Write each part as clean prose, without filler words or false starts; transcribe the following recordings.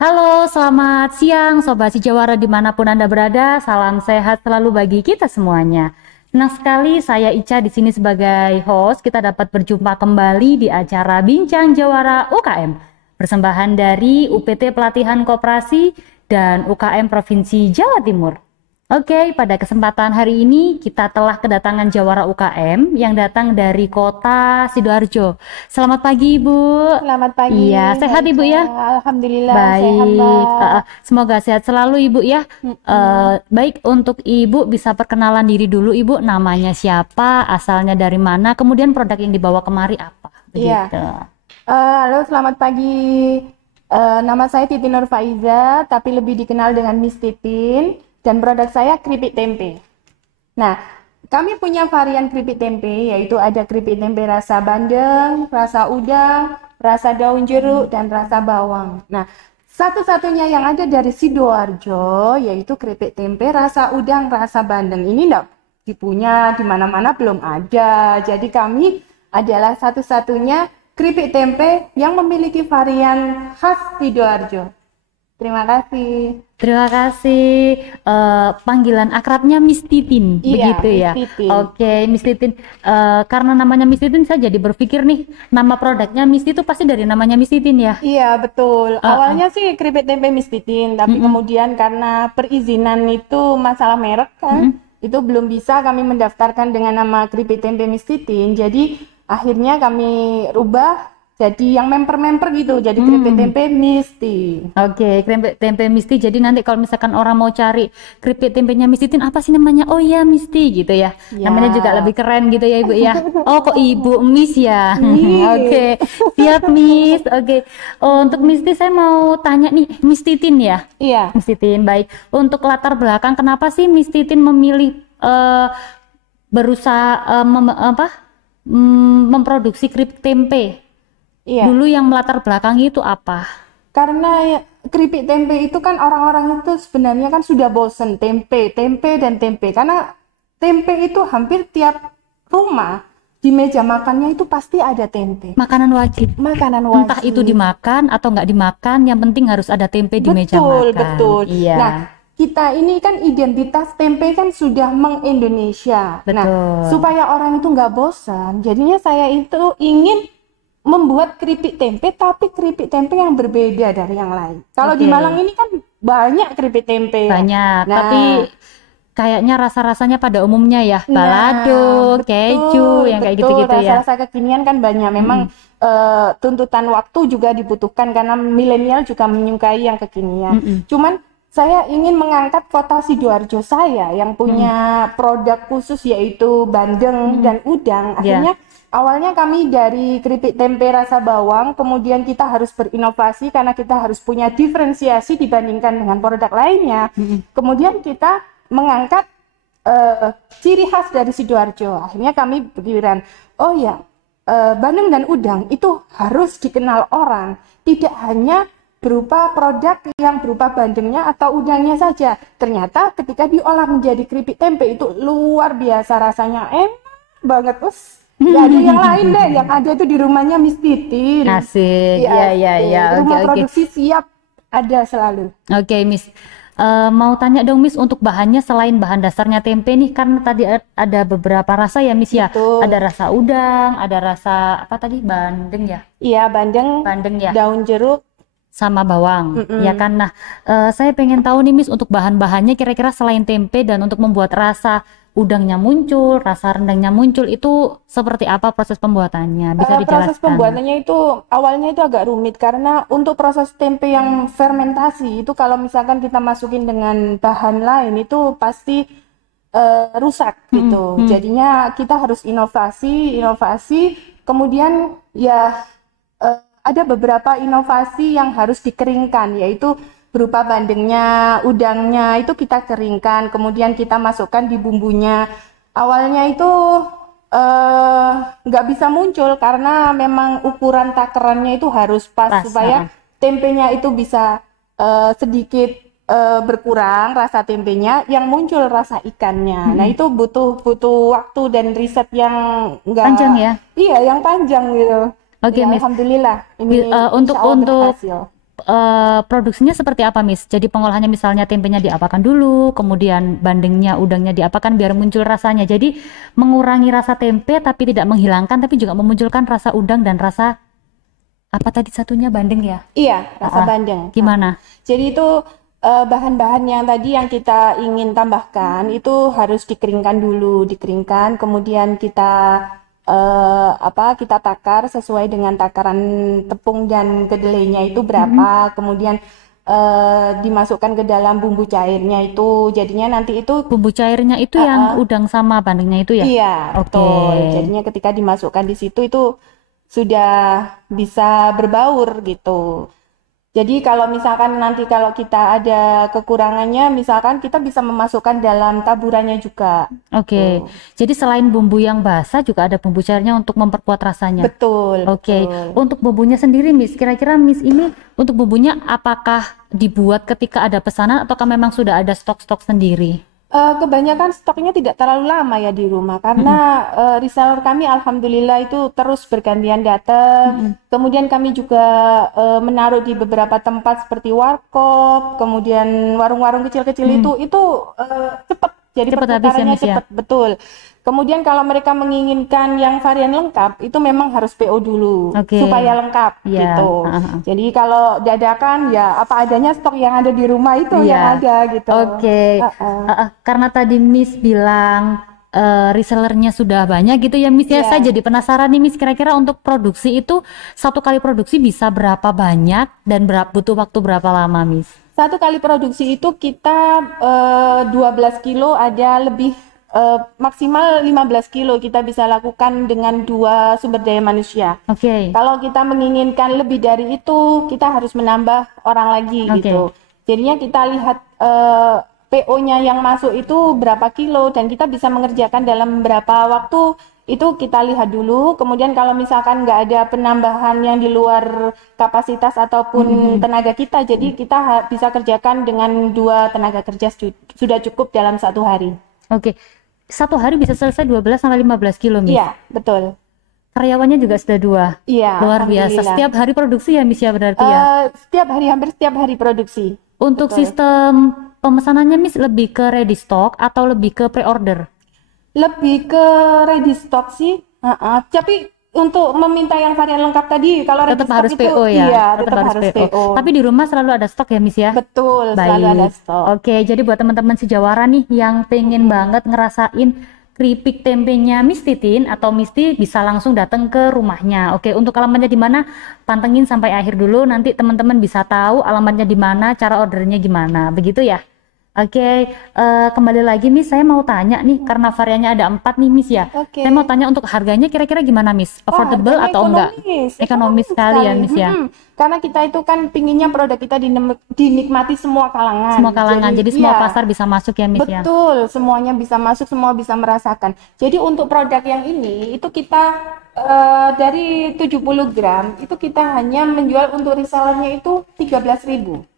Halo, selamat siang Sobat Sejawara dimanapun Anda berada. Salam sehat selalu bagi kita semuanya. Senang sekali saya Ica di sini sebagai host. Kita dapat berjumpa kembali di acara Bincang Jawara UKM. Persembahan dari UPT Pelatihan Koperasi dan UKM Provinsi Jawa Timur. Oke, pada kesempatan hari ini kita telah kedatangan Jawara UKM yang datang dari kota Sidoarjo. Selamat pagi Ibu. Selamat pagi. Iya, sehat Ibu ya? Alhamdulillah Baik, sehat, Mbak. semoga sehat selalu Ibu ya. Baik, untuk Ibu bisa perkenalan diri dulu Ibu, namanya siapa, asalnya dari mana, kemudian produk yang dibawa kemari apa, Iya. begitu. Halo, selamat pagi. Nama saya Titi Nur Faiza, tapi lebih dikenal dengan Miss Titin, dan produk saya keripik tempe. Nah, kami punya varian keripik tempe, yaitu ada keripik tempe rasa bandeng, rasa udang, rasa daun jeruk, dan rasa bawang. Nah, satu-satunya yang ada dari Sidoarjo, yaitu keripik tempe rasa udang, rasa bandeng. Ini enggak dipunya di mana-mana, belum ada. Jadi kami adalah satu-satunya keripik tempe yang memiliki varian khas Sidoarjo. Terima kasih. Terima kasih. Panggilan akrabnya Miss Titin, Iya, begitu ya? Miss Titin. Oke, Miss Titin. Karena namanya Miss Titin, saya jadi berpikir nih, nama produknya Miss itu pasti dari namanya Miss Titin ya? Iya, betul. Awalnya sih keripik tempe Miss Titin, tapi kemudian karena perizinan itu masalah merek kan, itu belum bisa kami mendaftarkan dengan nama keripik tempe Miss Titin. Jadi akhirnya kami rubah jadi yang memper-memper gitu, jadi keripik tempe Misti. Oke, keripik tempe Misti. Jadi nanti kalau misalkan orang mau cari keripik tempenya Miss Titin, apa sih namanya? Oh iya, Misti gitu ya. Ya. Namanya juga lebih keren gitu ya Ibu ya. Oh kok Ibu Miss ya? Iya. Oke, siap Miss. Oke, oh, untuk Misti saya mau tanya nih, Miss Titin ya? Iya. Miss Titin, baik. Untuk latar belakang, kenapa sih Miss Titin memilih berusaha memproduksi keripik tempe? Iya. Dulu yang melatar belakangi itu apa? Karena keripik tempe itu kan orang-orang itu sebenarnya kan sudah bosen tempe, tempe dan tempe. Karena tempe itu hampir tiap rumah di meja makannya itu pasti ada tempe. Makanan wajib. Makanan wajib. Entah itu dimakan atau nggak dimakan, yang penting harus ada tempe di meja makan. Betul. Iya. Nah, kita ini kan identitas tempe kan sudah meng-Indonesia. Betul. Nah, supaya orang itu nggak bosan, jadinya saya itu ingin membuat keripik tempe, tapi keripik tempe yang berbeda dari yang lain. Kalau di Malang ini kan banyak keripik tempe. Banyak, Nah, tapi kayaknya rasa-rasanya pada umumnya ya, balado, keju, yang kayak gitu-gitu ya. Rasa-rasa kekinian kan banyak. Memang tuntutan waktu juga dibutuhkan karena milenial juga menyukai yang kekinian. Cuman saya ingin mengangkat kota Sidoarjo saya yang punya produk khusus yaitu bandeng dan udang. Akhirnya awalnya kami dari keripik tempe rasa bawang, kemudian kita harus berinovasi karena kita harus punya diferensiasi dibandingkan dengan produk lainnya. Kemudian kita mengangkat ciri khas dari Sidoarjo. Akhirnya kami berpikiran, oh ya, bandeng dan udang itu harus dikenal orang, tidak hanya berupa produk yang berupa bandengnya atau udangnya saja. Ternyata ketika diolah menjadi keripik tempe itu luar biasa rasanya, enak banget, Nggak ada yang lain deh, yang ada itu di rumahnya Miss Titin. Asik, iya. Rumah produksi siap ada selalu. Oke, Miss. Mau tanya dong Miss, untuk bahannya selain bahan dasarnya tempe nih, kan tadi ada beberapa rasa ya Miss ya. Betul. Ada rasa udang, ada rasa apa tadi, bandeng ya? Iya, bandeng ya, daun jeruk sama bawang, ya kan. Nah, saya pengen tahu nih Miss, untuk bahan-bahannya kira-kira selain tempe dan untuk membuat rasa udangnya muncul, rasa rendangnya muncul, itu seperti apa proses pembuatannya? Bisa dijelaskan? Proses pembuatannya itu awalnya itu agak rumit karena untuk proses tempe yang fermentasi itu kalau misalkan kita masukin dengan bahan lain itu pasti rusak gitu. Jadinya kita harus inovasi, kemudian ya ada beberapa inovasi yang harus dikeringkan, yaitu berupa bandengnya, udangnya itu kita keringkan, kemudian kita masukkan di bumbunya. Awalnya itu nggak bisa muncul karena memang ukuran takarannya itu harus pas supaya tempenya itu bisa sedikit berkurang rasa tempenya, yang muncul rasa ikannya. Nah itu butuh waktu dan riset yang nggak panjang ya? Iya, yang panjang gitu. Oke, Ya, Miss. alhamdulillah ini untuk berhasil. produksinya seperti apa, Miss? Jadi pengolahannya misalnya tempenya diapakan dulu, kemudian bandengnya, udangnya diapakan biar muncul rasanya. Jadi mengurangi rasa tempe tapi tidak menghilangkan, tapi juga memunculkan rasa udang dan rasa apa tadi satunya, bandeng ya? Iya, rasa bandeng. Gimana? Jadi itu bahan-bahan yang tadi yang kita ingin tambahkan itu harus dikeringkan dulu, kemudian kita kita takar sesuai dengan takaran tepung dan kedelainya itu berapa, kemudian dimasukkan ke dalam bumbu cairnya itu, jadinya nanti itu bumbu cairnya itu yang udang sama bandengnya itu ya? Iya, betul. Jadinya ketika dimasukkan di situ itu sudah bisa berbaur gitu. Jadi kalau misalkan nanti kalau kita ada kekurangannya, misalkan kita bisa memasukkan dalam taburannya juga. Oke. Jadi selain bumbu yang basah juga ada bumbu cairnya untuk memperkuat rasanya. Betul. Oke. Untuk bumbunya sendiri, Miss, kira-kira Miss ini untuk bumbunya apakah dibuat ketika ada pesanan ataukah memang sudah ada stok-stok sendiri? Kebanyakan stoknya tidak terlalu lama ya di rumah karena reseller kami alhamdulillah itu terus bergantian datang. Kemudian kami juga menaruh di beberapa tempat seperti warkop, kemudian warung-warung kecil-kecil itu cepat. Jadi pertukarannya cepat, betul. Kemudian kalau mereka menginginkan yang varian lengkap, itu memang harus PO dulu supaya lengkap gitu. Jadi kalau dadakan ya apa adanya, stok yang ada di rumah itu yang ada gitu. Karena tadi Miss bilang resellernya sudah banyak gitu ya, Miss ya. Saya jadi penasaran nih, Miss, kira-kira untuk produksi itu satu kali produksi bisa berapa banyak dan butuh waktu berapa lama, Miss? Satu kali produksi itu kita 12 kilo ada lebih, maksimal 15 kilo kita bisa lakukan dengan 2 sumber daya manusia. Kalau kita menginginkan lebih dari itu, kita harus menambah orang lagi gitu. Jadinya kita lihat PO-nya yang masuk itu berapa kilo dan kita bisa mengerjakan dalam berapa waktu. Itu kita lihat dulu, kemudian kalau misalkan nggak ada penambahan yang di luar kapasitas ataupun tenaga kita, jadi kita bisa kerjakan dengan 2 tenaga kerja sudah cukup dalam 1 hari. Satu hari bisa selesai 12-15 kilo, Miss? Iya, betul. Karyawannya juga sudah 2? Iya, luar biasa. Setiap hari produksi ya, Miss, ya berarti ya? Hampir setiap hari produksi. Untuk sistem pemesanannya, Miss, lebih ke ready stock atau lebih ke pre-order? Lebih ke ready stock sih, tapi untuk meminta yang varian lengkap tadi, kalau tetap ready harus stock PO itu, ya? iya, tetap harus PO. Tapi di rumah selalu ada stok ya, Miss ya? Betul, selalu ada stok. Jadi buat teman-teman sejawara nih yang pengen banget ngerasain keripik tempenya Miss Titin atau Misti, bisa langsung datang ke rumahnya. Untuk alamatnya di mana? Pantengin sampai akhir dulu, nanti teman-teman bisa tahu alamatnya di mana, cara ordernya gimana, begitu ya? Kembali lagi, Miss, saya mau tanya nih, karena variannya ada 4 nih, Miss ya. Saya mau tanya untuk harganya kira-kira gimana, Miss? Affordable atau enggak? Ekonomis sekali ya, Miss ya. Karena kita itu kan pinginnya produk kita dinikmati semua kalangan. Semua kalangan, jadi semua pasar bisa masuk ya, Miss ya. Betul, semuanya bisa masuk, semua bisa merasakan. Jadi untuk produk yang ini itu kita dari 70 gram itu kita hanya menjual untuk resellernya itu 13.000.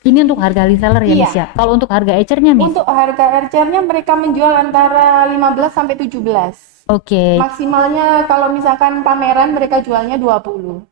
Ini untuk harga reseller ya, Miss ya? Kalau untuk harga ecernya, Miss? Untuk harga ecernya mereka menjual antara 15 sampai 17. Maksimalnya kalau misalkan pameran mereka jualnya 20.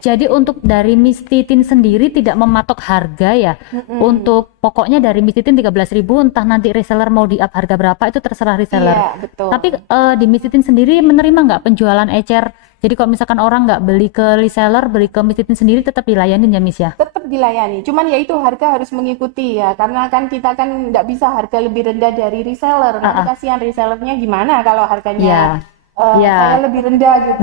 Jadi untuk dari Miss Titin sendiri tidak mematok harga ya? Untuk pokoknya dari Miss Titin 13.000, entah nanti reseller mau di up harga berapa itu terserah reseller. Iya, betul. Tapi di Miss Titin sendiri menerima nggak penjualan ecer? Jadi kalau misalkan orang nggak beli ke reseller, beli ke Miss Titin sendiri tetap dilayanin ya, Miss ya? Tetap dilayani, cuman ya itu harga harus mengikuti ya, karena kan kita kan nggak bisa harga lebih rendah dari reseller. Nanti kasihan resellernya gimana kalau harganya saya lebih rendah gitu.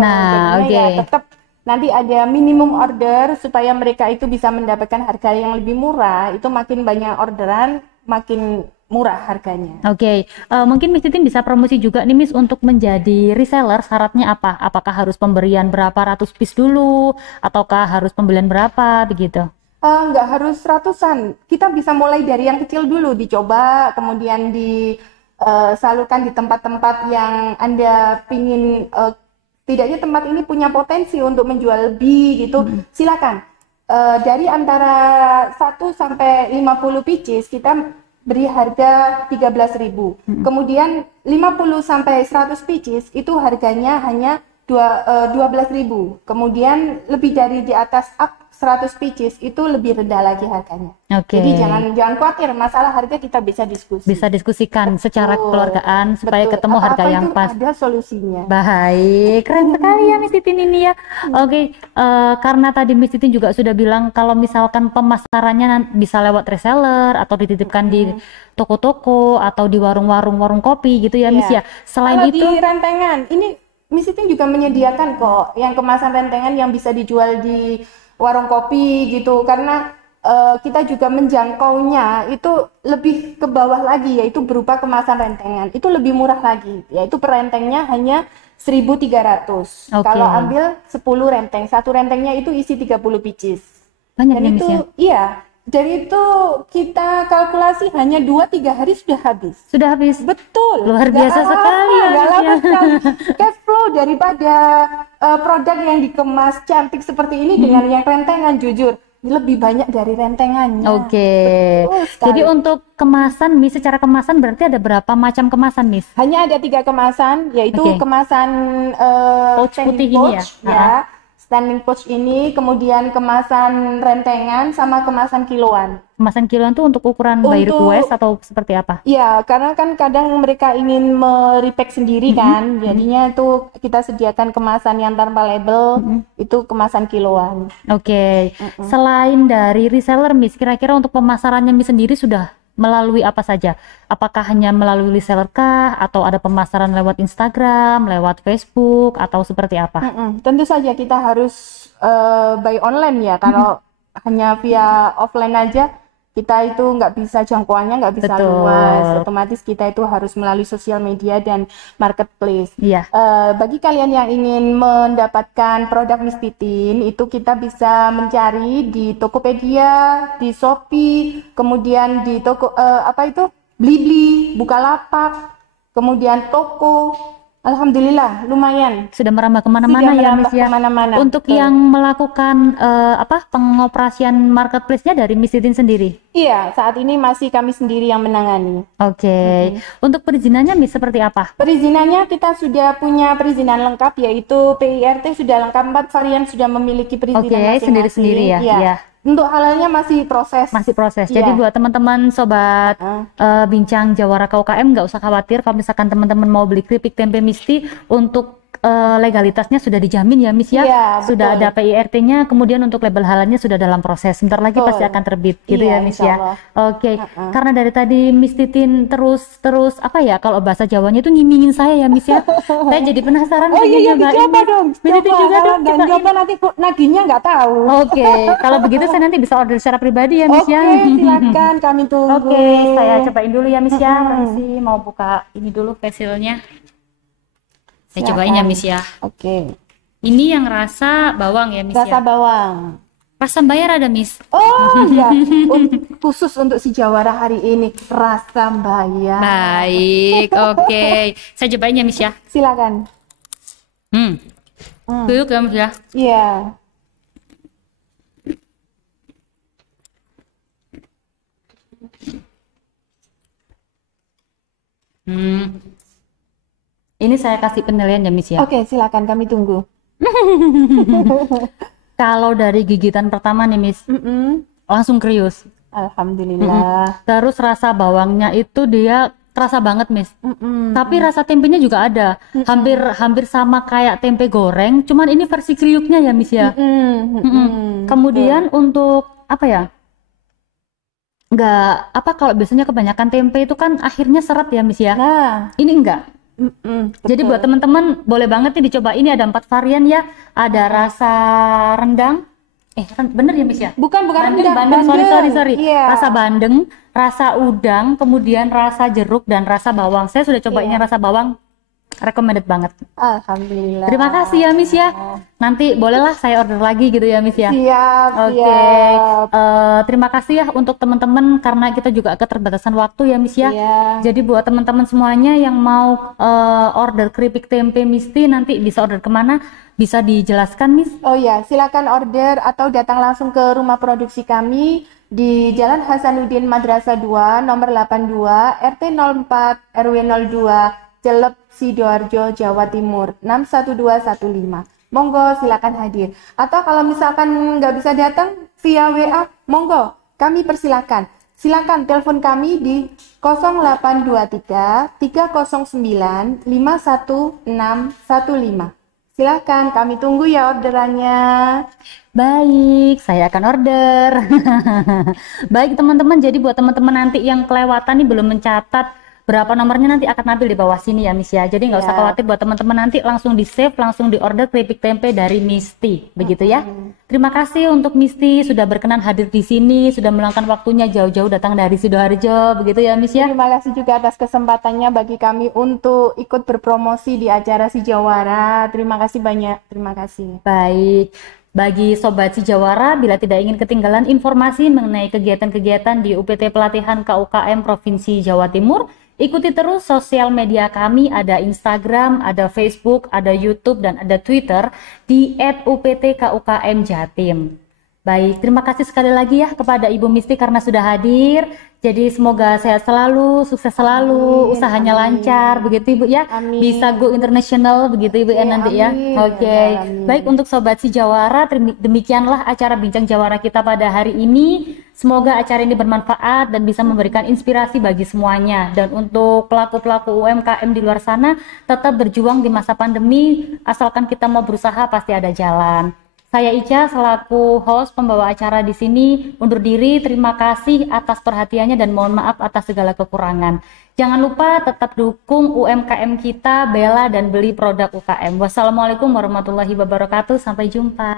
Ya tetap nanti ada minimum order supaya mereka itu bisa mendapatkan harga yang lebih murah. Itu makin banyak orderan, makin murah harganya. Mungkin Miss Titin bisa promosi juga nih, Miss, untuk menjadi reseller syaratnya apa? Apakah harus pemberian berapa ratus piece dulu, ataukah harus pembelian berapa begitu? Nggak harus ratusan, kita bisa mulai dari yang kecil dulu, dicoba, kemudian disalurkan di tempat-tempat yang Anda pingin. Tidaknya tempat ini punya potensi untuk menjual lebih gitu, silakan. Dari antara 1 sampai 50 pieces kita beri harga 13.000. Kemudian 50 sampai 100 pieces itu harganya hanya 12.000. Kemudian lebih dari di atas up 100 pieces itu lebih rendah lagi harganya. Oke. Jadi jangan khawatir masalah harga, kita bisa diskusi. Bisa diskusikan secara kekeluargaan supaya ketemu Apa-apa harga yang itu pas. ada solusinya. Baik, keren sekali ya Miss Titin ini ya. Oke, karena tadi Miss Titin juga sudah bilang kalau misalkan pemasarannya bisa lewat reseller atau dititipkan di toko-toko atau di warung kopi gitu ya Miss ya. Selain Kalau itu di rentengan, ini Miss Titin juga menyediakan kok yang kemasan rentengan yang bisa dijual di warung kopi gitu, karena kita juga menjangkaunya itu lebih ke bawah lagi, yaitu berupa kemasan rentengan. Itu lebih murah lagi, yaitu per rentengnya hanya 1.300. Kalau ambil 10 renteng, satu rentengnya itu isi 30 pieces. banyak Dan nih itu Miss ya. iya, dari itu kita kalkulasi hanya 2-3 hari sudah habis. Sudah habis. Betul. Luar biasa sekali ya, Nggak Miss lama ya. sekali. Cash flow daripada produk yang dikemas cantik seperti ini dengan yang rentengan, jujur lebih banyak dari rentengannya. Oke. Betul sekali. Jadi untuk kemasan Miss, secara kemasan berarti ada berapa macam kemasan Miss? Hanya ada 3 kemasan, yaitu kemasan Pouch putih standing ini ya? pouch, standing pouch ini, kemudian kemasan rentengan sama kemasan kiloan. Kemasan kiloan tuh untuk ukuran by request atau seperti apa? Iya, karena kan kadang mereka ingin merepack sendiri kan, jadinya itu kita sediakan kemasan yang tanpa label, itu kemasan kiloan. Oke. Selain dari reseller Miss, kira-kira untuk pemasarannya Miss sendiri sudah melalui apa saja? Apakah hanya melalui reseller kah? Atau ada pemasaran lewat Instagram, lewat Facebook, atau seperti apa? Tentu saja kita harus buy online ya, kalau hanya via offline aja, kita itu nggak bisa, jangkauannya nggak bisa luas, otomatis kita itu harus melalui sosial media dan marketplace. Iya. Bagi kalian yang ingin mendapatkan produk Miss Titin, itu kita bisa mencari di Tokopedia, di Shopee, kemudian di toko Blibli, Bukalapak, kemudian toko. Alhamdulillah lumayan. Sudah merambah kemana-mana ya Miss ya. Kemana-mana. Untuk yang melakukan pengoperasian marketplace-nya dari Miss Titin sendiri? Iya, saat ini masih kami sendiri yang menangani. Oke. Untuk perizinannya Miss seperti apa? Perizinannya kita sudah punya perizinan lengkap, yaitu PIRT sudah lengkap, 4 varian sudah memiliki perizinan masing-masing. Sendiri-sendiri ya. Iya. Untuk halalnya masih proses. Jadi buat teman-teman sobat bincang Jawara KUKM nggak usah khawatir kalau misalkan teman-teman mau beli keripik tempe Misti, untuk legalitasnya sudah dijamin ya Miss ya. Iya, sudah ada PIRT-nya, kemudian untuk label halalnya sudah dalam proses. Sebentar lagi pasti akan terbit gitu ya Miss ya. Oke. Karena dari tadi Miss Titin terus apa ya, kalau bahasa Jawanya itu nyimingin saya ya Miss ya. Saya jadi penasaran. Oh iya, coba dong. Miss Titin juga dong. Coba nanti nagihnya nggak tahu. Oke. Kalau begitu saya nanti bisa order secara pribadi ya Miss ya. Oke, silakan kami tunggu. Oke, saya cobain dulu ya Miss ya. Permisi, mau buka ini dulu facialnya. Saya cobain ya Miss ya. Oke. Ini yang rasa bawang ya Miss ya. Rasa bawang. Rasa bayar ada Miss. Oh ya, khusus untuk si Jawara hari ini rasa bayar. Baik, oke. Saya cobain ya Miss ya. Silakan. Duduk ya Miss ya. Iya. Ini saya kasih penilaian ya Miss ya. Oke, silakan kami tunggu. Kalau dari gigitan pertama nih Miss, langsung krius. Alhamdulillah. Terus rasa bawangnya itu dia terasa banget Miss. Tapi rasa tempenya juga ada. Hampir sama kayak tempe goreng, cuman ini versi kriuknya ya Miss ya. Kemudian untuk apa ya? Nggak apa, kalau biasanya kebanyakan tempe itu kan akhirnya seret ya Miss ya. Nah, ini enggak. Jadi buat teman-teman boleh banget nih dicoba. Ini ada 4 varian ya. Ada rasa rendang. Bener ya Miss ya? Bukan Bandeng. Sorry. Yeah. Rasa bandeng, rasa udang, kemudian rasa jeruk dan rasa bawang. Saya sudah cobain yang rasa bawang. Recommended banget. Alhamdulillah. Terima kasih ya Miss ya. Nanti bolehlah saya order lagi gitu ya Miss ya. Siap. Oke. Terima kasih ya untuk teman-teman, karena kita juga keterbatasan waktu ya Miss ya. Jadi buat teman-teman semuanya yang mau order keripik tempe Misti, nanti bisa order kemana? Bisa dijelaskan Miss? Oh ya, silakan order atau datang langsung ke rumah produksi kami di Jalan Hasanuddin Madrasah 2 nomor 82 RT 04 RW 02 Celep, Sidoarjo, Jawa Timur 61215. Monggo silakan hadir. Atau kalau misalkan nggak bisa datang via WA, monggo kami persilakan. Silakan telepon kami di 0823 309 51615. Silakan, kami tunggu ya orderannya. Baik, saya akan order. Baik teman-teman, jadi buat teman-teman nanti yang kelewatan nih belum mencatat berapa nomornya, nanti akan tampil di bawah sini ya Miss ya. Jadi nggak usah khawatir, buat teman-teman nanti langsung di save, langsung di order keripik tempe dari Misty, begitu ya. Terima kasih untuk Misty sudah berkenan hadir di sini, sudah meluangkan waktunya jauh-jauh datang dari Sidoarjo, begitu ya Miss ya. Terima kasih juga atas kesempatannya bagi kami untuk ikut berpromosi di acara Si Jawara. Terima kasih banyak, terima kasih. Baik. Bagi Sobat Si Jawara, bila tidak ingin ketinggalan informasi mengenai kegiatan-kegiatan di UPT Pelatihan KUKM Provinsi Jawa Timur, ikuti terus sosial media kami, ada Instagram, ada Facebook, ada YouTube, dan ada Twitter di @UPTKUKM-Jatim. Baik, terima kasih sekali lagi ya kepada Ibu Misty karena sudah hadir. Jadi semoga sehat selalu, sukses selalu, usahanya lancar, begitu Ibu ya. Bisa go international, begitu Ibu ya nanti ya. Oke. Baik, untuk Sobat Si Jawara, demikianlah acara Bincang Jawara kita pada hari ini. Semoga acara ini bermanfaat dan bisa memberikan inspirasi bagi semuanya. Dan untuk pelaku-pelaku UMKM di luar sana, tetap berjuang di masa pandemi, asalkan kita mau berusaha pasti ada jalan. Saya Ica selaku host pembawa acara di sini undur diri. Terima kasih atas perhatiannya dan mohon maaf atas segala kekurangan. Jangan lupa tetap dukung UMKM kita, bela dan beli produk UKM. Wassalamualaikum warahmatullahi wabarakatuh. Sampai jumpa.